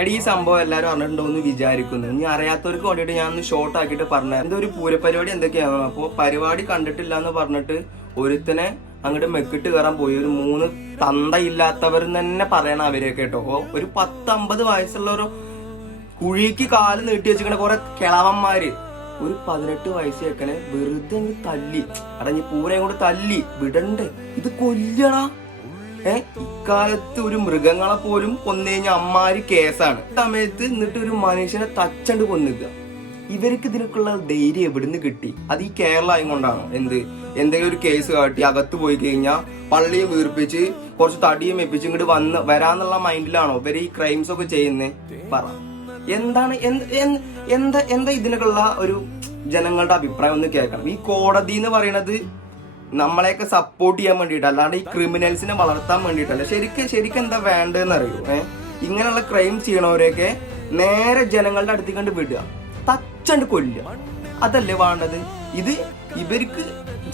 എടി ഈ സംഭവം എല്ലാവരും അറിഞ്ഞിട്ടുണ്ടോ എന്ന് വിചാരിക്കുന്നു. ഇനി അറിയാത്തവർക്ക് വേണ്ടിയിട്ട് ഞാൻ ഒന്ന് ഷോർട്ട് ആക്കിയിട്ട് പറഞ്ഞു. എന്തോ ഒരു പൂരപരിപാടി എന്തൊക്കെയാണ്. അപ്പോൾ പരിപാടി കണ്ടിട്ടില്ല എന്ന് പറഞ്ഞിട്ട് ഒരുത്തനെ അങ്ങോട്ട് മെക്കിട്ട് കയറാൻ പോയി. ഒരു 3 തന്തയില്ലാത്തവർ തന്നെ പറയണം അവരെയൊക്കെ കേട്ടോ. ഒരു 10-50 വയസ്സുള്ളവരോ കുഴിക്ക് കാല് നീട്ടി വെച്ചിരിക്കണ കുറെ കിളവന്മാര് ഒരു 18 വയസ്സ് വെക്കണേ വെറുതെ തല്ലി. അടഞ്ഞ് പൂരം കൊണ്ട് തല്ലി വിടണ്ടേ? ഇത് കൊല്ലടാ. ഇക്കാലത്ത് ഒരു മൃഗങ്ങളെ പോലും കൊന്നു കഴിഞ്ഞാൽ അമ്മാരി കേസാണ്. സമയത്ത് എന്നിട്ട് ഒരു മനുഷ്യനെ തച്ചണ്ട് കൊന്നിക്കുക. ഇവർക്ക് ഇതിനൊക്കെയുള്ള ധൈര്യം എവിടുന്ന് കിട്ടി? അത് ഈ കേരള ആയതുകൊണ്ടാണോ? എന്തെങ്കിലും ഒരു കേസ് കാട്ടി അകത്ത് പോയി കഴിഞ്ഞാൽ പള്ളിയെ വീർപ്പിച്ച് കുറച്ച് തടിയും വെപ്പിച്ച് ഇങ്ങോട്ട് വരാന്നുള്ള മൈൻഡിലാണോ ഇവര് ഈ ക്രൈംസ് ഒക്കെ ചെയ്യുന്നേ? പറ, എന്താണ് എന്താ ഇതിനൊക്കെയുള്ള ഒരു ജനങ്ങളുടെ അഭിപ്രായം ഒന്ന് കേൾക്കണം. ഈ കോടതി എന്ന് പറയുന്നത് നമ്മളെയൊക്കെ സപ്പോർട്ട് ചെയ്യാൻ വേണ്ടിയിട്ട്, അല്ലാണ്ട് ഈ ക്രിമിനൽസിനെ വളർത്താൻ വേണ്ടിയിട്ടല്ല. ശരിക്കും എന്താ വേണ്ടതെന്ന് അറിയൂ? ഇങ്ങനെയുള്ള ക്രൈം ചെയ്യണവരെയൊക്കെ നേരെ ജനങ്ങളുടെ അടുത്തേക്ക് കണ്ട് വിടുക, തച്ചണ്ട് കൊല്ലുക, അതല്ലേ വേണ്ടത്? ഇവർക്ക്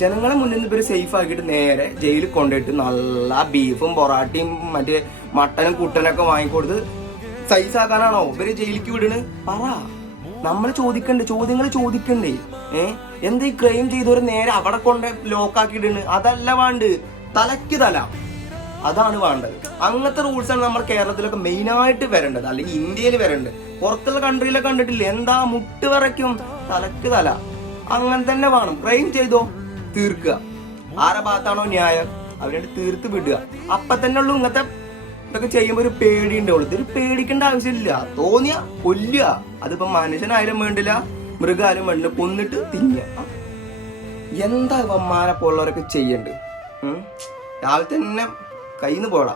ജനങ്ങളെ മുന്നിൽ നിന്ന് ഇവര് സേഫ് ആക്കിയിട്ട് നേരെ ജയിലിൽ കൊണ്ടുപോയിട്ട് നല്ല ബീഫും പൊറാട്ടയും മറ്റേ മട്ടനും കുട്ടനൊക്കെ വാങ്ങിക്കൊടുത്ത് സൈസ് ആക്കാനാണോ ഇവര് ജയിലിക്ക് വിടണ്? പറ, നമ്മൾ ചോദ്യങ്ങൾ ചോദിക്കണ്ടേ? എന്താ ഈ ക്രൈം ചെയ്തവര് നേരെ അവിടെ കൊണ്ട് ലോക്കാക്കിയിടണ്? അതല്ല വേണ്ടത്, തലയ്ക്ക് തല, അതാണ് വേണ്ടത്. അങ്ങനത്തെ റൂൾസാണ് നമ്മൾ കേരളത്തിലൊക്കെ മെയിനായിട്ട് വരേണ്ടത്, അല്ലെങ്കിൽ ഇന്ത്യയിൽ വരേണ്ടത്. പുറത്തുള്ള കൺട്രിയിലൊക്കെ കണ്ടിട്ടില്ല, എന്താ മുട്ട് വരയ്ക്കും, തലക്ക് തല. അങ്ങനെ തന്നെ വേണം. ക്രൈം ചെയ്തോ തീർക്കുക. ആരുടെ ഭാഗത്താണോ ന്യായം അവരോട് തീർത്ത് വിടുക. അപ്പൊ തന്നെ ഉള്ളു ഇങ്ങനത്തെ ഇതൊക്കെ ചെയ്യുമ്പോ ഒരു പേടി ഉണ്ടാവുള്ളൂ. ഇതൊരു പേടിക്കേണ്ട ആവശ്യമില്ല. തോന്നിയ കൊല്ലുക. അതിപ്പോ മനുഷ്യനായാലും വേണ്ടില്ല, മൃഗായാലും വേണ്ടില്ല, കൊന്നിട്ട് തിന്നുക. എന്താ ഇവന്മാരെ പോലുള്ളവരൊക്കെ ചെയ്യണ്ട്? രാവിലെ തന്നെ കയ്യിൽ നിന്ന് പോടാ.